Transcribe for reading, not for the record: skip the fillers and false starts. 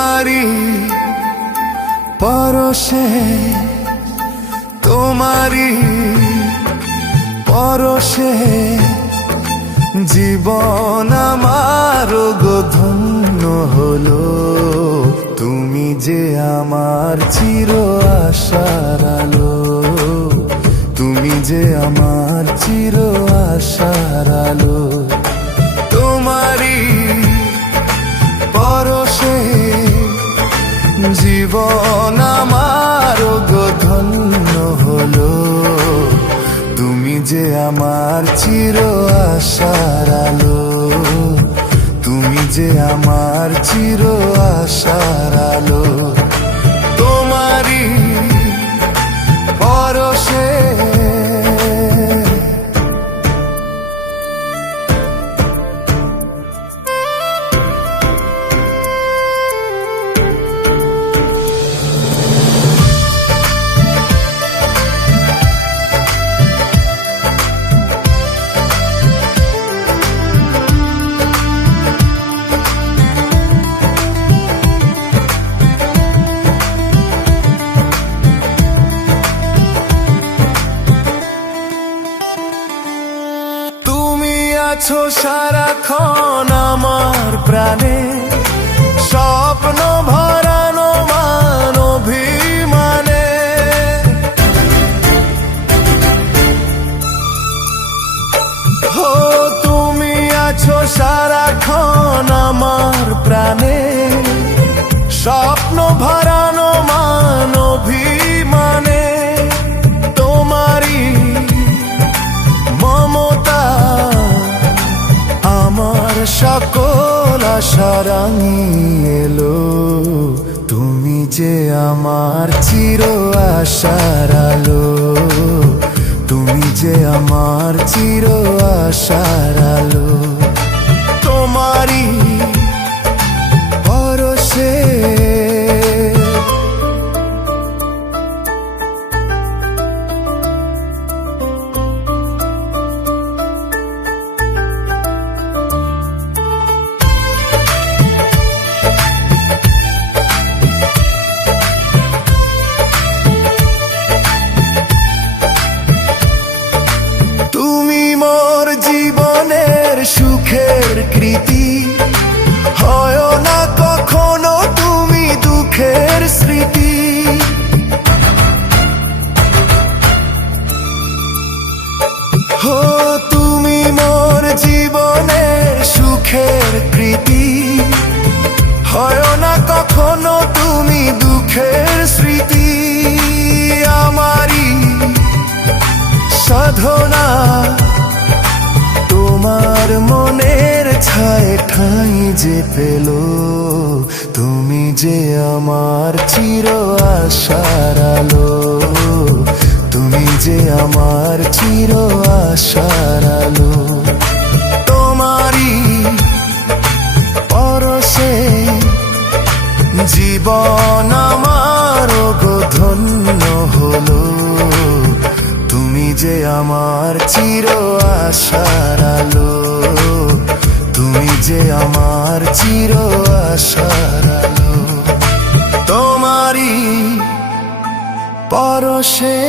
তোমারি পরশে, তোমারি পরশে জীবন আমার গো ধন্য হলো। তুমি যে আমার চির আশার আলো, তুমি যে আমার চির আশার আলো। তোমারি পরশে জীবন আমার গো ধন্য হলো। তুমি যে আমার চির আশার আলো, তুমি যে আমার চির আশার আলো। তোমারি পরশে আছো সারাক্ষণ আমার প্রাণে, স্বপ্ন ভরানো মান অভিমানে। হো তুমি আছো সারাক্ষণ আমার প্রাণে, স্বপ্ন ভরানো মান অভিমানে। তোমারি মমতা আমার সকল আশা রাঙিয়ে এলো। তুমি যে আমার চির আশার আলো, তুমি যে আমার চির আশার আলো। তোমারি পরশে জীবনের সুখের কৃতি, হয় না কখনো তুমি দুঃখের স্মৃতি। হো তুমি মোর জীবনের সুখের কৃতি, হয় না কখনো তুমি দুঃখের স্মৃতি। আমারি সাধনা তোমার মনের ছায় ঠাঁই যে পেল। তুমি যে আমার চির আশার আলো, তুমি যে আমার চির আশার আলো। তোমারি পরশে জীবন আমার গো ধন্য হলো। তুমি যে আমার চির আশার আলো, তুমি যে আমার চির আশার আলো। তোমারি পরশে